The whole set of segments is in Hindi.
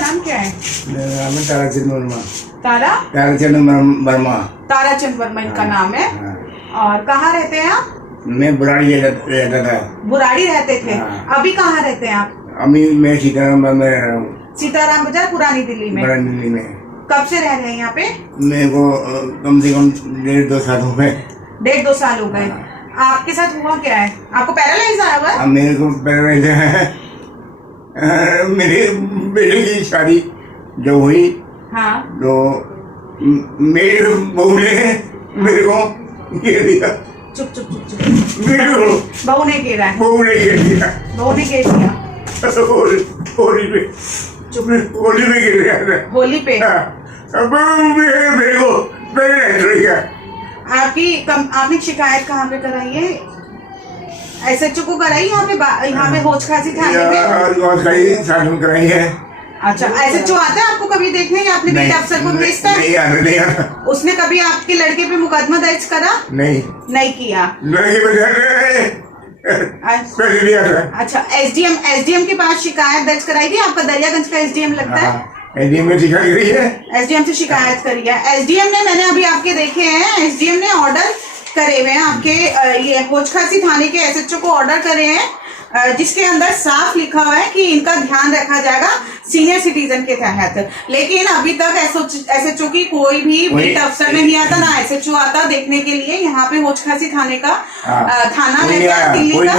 नाम क्या है? मेरा नाम है ताराचंद वर्मा। ताराचंद वर्मा। ताराचंद वर्मा इनका नाम है। हाँ। और कहाँ रहते हैं आप? मैं बुराड़ी रहता था। बुराड़ी रहते थे। हाँ। अभी कहाँ रहते हैं आप? अभी मैं सीताराम में रह रहा हूँ। सीताराम बाजार, पुरानी दिल्ली में। पुरानी दिल्ली में। कब से रह रहे हैं यहाँ पे? मेरे को कम से कम 1.5-2 साल हो गए। 1.5-2 साल हो गए। आपके साथ हुआ क्या है? आपको पैरालाइज आया हुआ है? मेरे को पैरालाइज है। मेरे बेटे की शादी जो हुई, हाँ, तो मेरे बहू ने मेरे को ये दिया। चुप चुप चुप चुप। मेरे को बहू ने घेरा है। बहू ने ये दिया। बहू ने घेर दिया। होली पे, होली में गिर गया था। होली पे। अब मेरे को पैरालाइज हो गया। आपने शिकायत कहाँ पे कराई है? SHO को कराई यहाँ पे होच खांसी थाने में? कराई है। अच्छा, SHO आता है आपको कभी देखने या आपने बेटे अफसर को भेजता है? नहीं आता। उसने कभी आपके लड़के पे मुकदमा दर्ज करा? नहीं किया। पहले नहीं आता। अच्छा, SDM के पास शिकायत दर्ज कराई थी? आपका दरियागंज का SDM लगता है? SDM में शिकायत करी है। SDM से शिकायत करी है। SDM ने, मैंने अभी आपके देखे हैं, SDM ने ऑर्डर करे हुए हैं आपके, ये होच खांसी थाने के SHO को ऑर्डर करे हैं, जिसके अंदर साफ लिखा हुआ है कि इनका ध्यान रखा जाएगा सीनियर सिटीजन के तहत। लेकिन अभी तक SHO की कोई भी बीट अफसर नहीं आता, ना SHO आता देखने के लिए। यहाँ पे होच खांसी थाने का थाना रहता है दिल्ली का।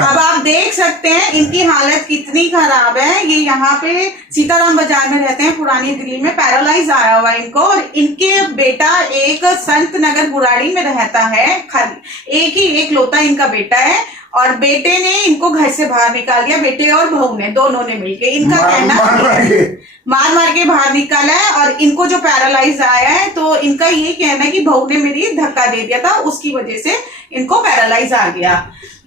अब आप देख सकते हैं इनकी हालत कितनी खराब है। ये यहाँ पे सीताराम बाजार में रहते हैं, पुरानी दिल्ली में। पैरालाइज आया हुआ है इनको। और इनके बेटा एक संत नगर बुराड़ी में रहता है। एक ही एक लौता इनका बेटा है, और बेटे ने इनको घर से बाहर निकाल दिया। बेटे और बहू ने, दोनों ने मिलके, इनका कहना मार के बाहर निकाला है। और इनको जो पैरालाइज आया है, तो इनका ये कहना है कि बहू ने मेरी धक्का दे दिया था, उसकी वजह से इनको पैरालाइज आ गया।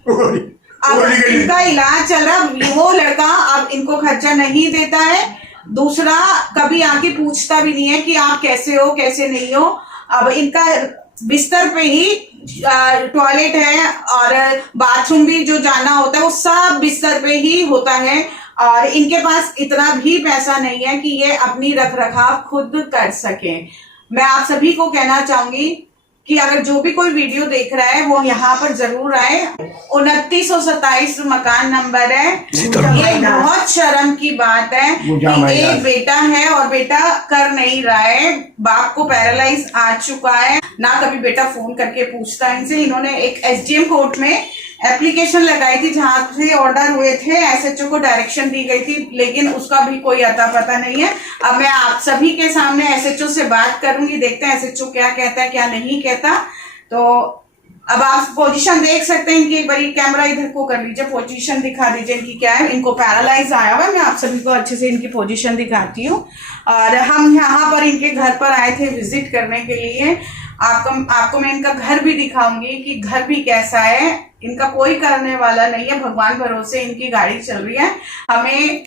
अब इनका इलाज चल रहा। वो लड़का अब इनको खर्चा नहीं देता है। दूसरा, कभी आके पूछता भी नहीं है कि आप कैसे हो, कैसे नहीं हो। अब इनका बिस्तर पे ही टॉयलेट है, और बाथरूम भी जो जाना होता है वो सब बिस्तर पे ही होता है। और इनके पास इतना भी पैसा नहीं है कि ये अपनी रखरखाव खुद कर सके। मैं आप सभी को कहना चाहूंगी कि अगर जो भी कोई वीडियो देख रहा है वो यहाँ पर जरूर आए। 2927 मकान नंबर है। ये बहुत शर्म की बात है कि एक बेटा है और बेटा कर नहीं रहा है। बाप को पैरालाइज आ चुका है, ना कभी बेटा फोन करके पूछता है इनसे। इन्होंने एक SDM कोर्ट में एप्लीकेशन लगाई थी, जहां से ऑर्डर हुए थे, SHO को डायरेक्शन दी गई थी, लेकिन उसका भी कोई अता पता नहीं है। अब मैं आप सभी के सामने SHO से बात करूंगी, देखते हैं SHO क्या कहता है, क्या नहीं कहता। तो अब आप पोजीशन देख सकते हैं इनकी। एक बारी कैमरा इधर को कर लीजिए, पोजीशन दिखा दीजिए इनकी क्या है। इनको पैरालाइज आया हुआ है। मैं आप सभी को अच्छे से इनकी पोजीशन दिखाती हूँ। और हम यहाँ पर इनके घर पर आए थे विजिट करने के लिए। आपको मैं इनका घर भी दिखाऊंगी कि घर भी कैसा है। इनका कोई करने वाला नहीं है, भगवान भरोसे इनकी गाड़ी चल रही है। हमें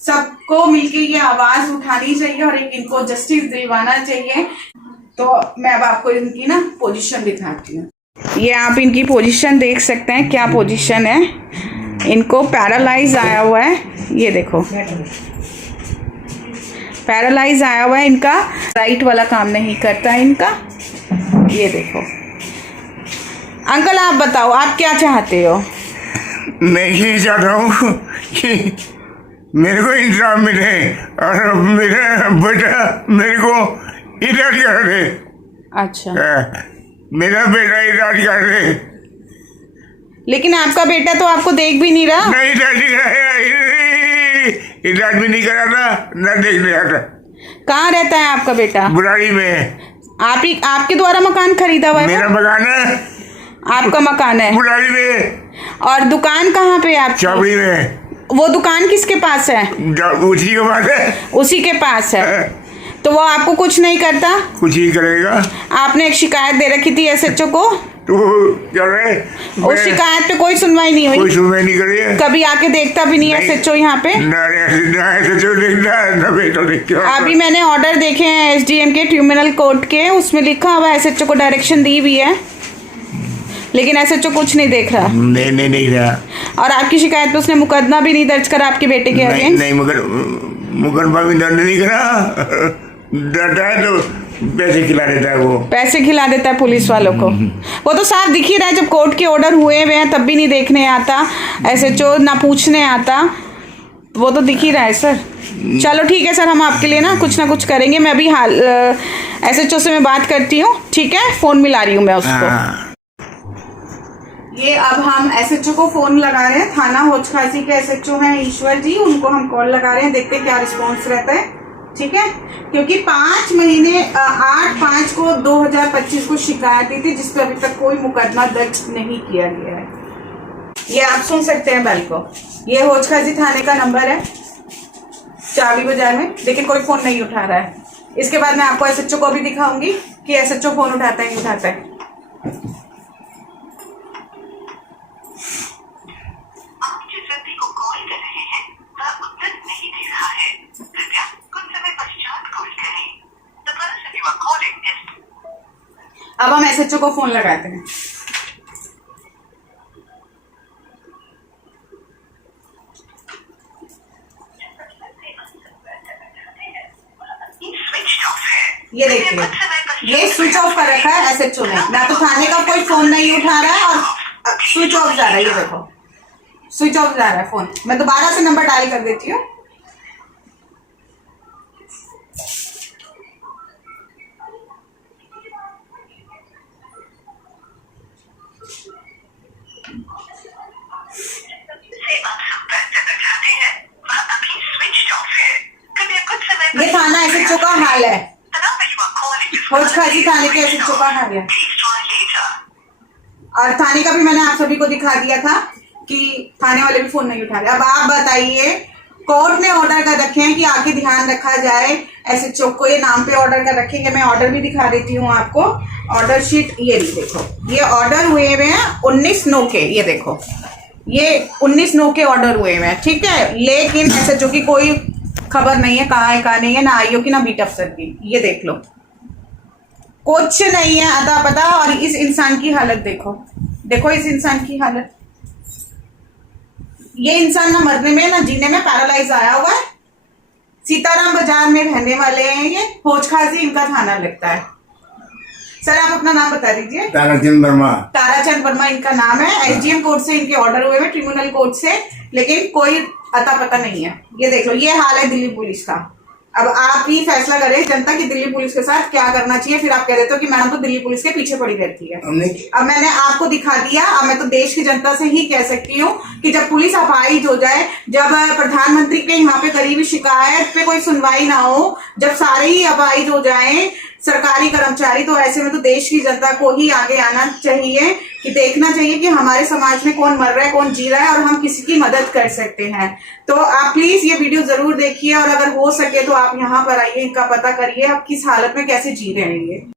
सबको मिलके ये आवाज उठानी चाहिए और एक इनको जस्टिस दिलवाना चाहिए। तो मैं अब आपको इनकी ना पोजीशन दिखाती हूँ। ये आप इनकी पोजीशन देख सकते हैं, क्या पोजीशन है। इनको पैरालाइज आया हुआ है, ये देखो पैरालाइज आया हुआ है इनका। राइट वाला काम नहीं करता है इनका, ये देखो। अंकल आप बताओ, आप क्या चाहते हो? मैं ये चाहता हूँ कि मेरे को इंसाफ मिले और मेरा बेटा मेरे को इलाज कर दे। अच्छा, मेरा बेटा इलाज कर दे। लेकिन आपका बेटा तो आपको देख भी नहीं रहा। नहीं, इलाज भी नहीं कराता, ना देखने आता। कहाँ रहता है आपका बेटा? बुराड़ी में। आपके द्वारा मकान खरीदा हुआ है? मेरा मकान है। आपका मकान है बुराड़ी में। और दुकान कहाँ पे है आपकी? चावड़ी में। वो दुकान किसके पास है? उसी के पास है। उसी के पास है। तो वो आपको कुछ नहीं करता? कुछ ही करेगा। आपने एक शिकायत दे रखी थी SHO को, तो क्या रहे? उस शिकायत पे कोई सुनवाई नहीं हुई? कोई सुनवाई नहीं करी। कभी आके देखता भी नहीं SHO यहाँ पे? अभी मैंने ऑर्डर देखे हैं SDM के, ट्रिब्यूनल कोर्ट के, उसमें लिखा हुआ SHO को डायरेक्शन दी हुई है। लेकिन एसएचओ कुछ नहीं देख रहा। नहीं रहा। और आपकी शिकायत पे उसने मुकदमा भी नहीं दर्ज करा आपके बेटे के नहीं, अगेंस्ट? नहीं मगर मुकदमा भी दर्ज नहीं करा। डरता है तो पैसे खिला देता है वो। पैसे खिला देता है पुलिस वालों को। वो तो साफ दिख ही रहा है, जब कोर्ट के ऑर्डर हुए हुए हैं तब भी नहीं देखने आता एसएचओ, ना पूछने आता, वो तो दिख ही रहा है सर। चलो ठीक है सर, हम आपके लिए ना कुछ करेंगे। मैं अभी हाल एसएचओ से मैं बात करती हूँ, ठीक है? फोन मिला रही हूँ मैं उसको। ये अब हम एसएचओ को फोन लगा रहे हैं, थाना होचखासी के एसएचओ हैं ईश्वर जी, उनको हम कॉल लगा रहे हैं, देखते हैं क्या रिस्पॉन्स रहता है, ठीक है? क्योंकि 5 महीने 8/5 को 2025 को शिकायत दी थी, जिस पर अभी तक कोई मुकदमा दर्ज नहीं किया गया है। ये आप सुन सकते हैं बेल को, ये होचखासी थाने का नंबर है चाबी बाजार में, लेकिन कोई फोन नहीं उठा रहा है। इसके बाद मैं आपको एसएचओ को भी दिखाऊंगी कि एसएचओ फोन उठाता है नहीं उठाता है। आप जिस व्यक्ति को कॉल कर रहे हैं वह उत्तर नहीं दे रहा है, कृपया कुछ समय पश्चात कॉल करें। The person you are calling is... अब हम एसएचओ को फोन लगाते हैं। ये देखिए, ये स्विच ऑफ कर रखा है एसएचओ ने, ना तो थाने का कोई फोन नहीं उठा रहा है और स्विच ऑफ जा रहा है। ये देखो, स्विच ऑफ जा रहा है फोन। मैं दोबारा से नंबर डायल कर देती हूँ। ये थाना एसएचओ का हाल है, होचखासी थाने के एसएचओ का हाल है। और थाने का भी मैंने आप सभी को दिखा दिया था कि थाने वाले भी फोन नहीं उठा रहे। अब आप बताइए, कोर्ट ने ऑर्डर कर रखे हैं कि आके ध्यान रखा जाए एसएचओ को, ये नाम पे ऑर्डर कर रखेंगे। मैं ऑर्डर भी दिखा देती हूँ आपको, ऑर्डर शीट ये देखो, ये ऑर्डर हुए हुए हैं 19/9 के, ये देखो, ये 19/9 के ऑर्डर हुए हुए हैं, ठीक है? लेकिन एसएचओ की कोई खबर नहीं है, कहाँ है कहाँ नहीं है, ना आईओ की ना बीट अफसर की। ये देख लो, कुछ नहीं है अता पता। और इस इंसान की हालत देखो, देखो इस इंसान की हालत। ये इंसान ना मरने में ना जीने में पैरालाइज आया हुआ है। सीताराम बाजार में रहने वाले हैं ये, होचखासी इनका थाना लगता है। सर आप अपना नाम बता दीजिए। ताराचंद वर्मा। ताराचंद वर्मा इनका नाम है। एसडीएम कोर्ट से इनके ऑर्डर हुए हैं, ट्रिब्यूनल कोर्ट से, लेकिन कोई अता पता नहीं है। ये देख लो, ये हाल है दिल्ली पुलिस का। अब आप ही फैसला करें जनता की दिल्ली पुलिस के साथ क्या करना चाहिए। फिर आप कह देते हो कि मैडम तो दिल्ली पुलिस के पीछे पड़ी रहती है। अब मैंने आपको दिखा दिया। अब मैं तो देश की जनता से ही कह सकती हूँ कि जब पुलिस अपाहिज हो जाए, जब प्रधानमंत्री के यहाँ पे करीबी शिकायत पे कोई सुनवाई ना हो, जब सारे ही अपाहिज हो जाएं सरकारी कर्मचारी, तो ऐसे में तो देश की जनता को ही आगे आना चाहिए, कि देखना चाहिए कि हमारे समाज में कौन मर रहा है, कौन जी रहा है, और हम किसी की मदद कर सकते हैं। तो आप प्लीज ये वीडियो जरूर देखिए, और अगर हो सके तो आप यहाँ पर आइए, इनका पता करिए आप किस हालत में कैसे जी रहे हैं ये।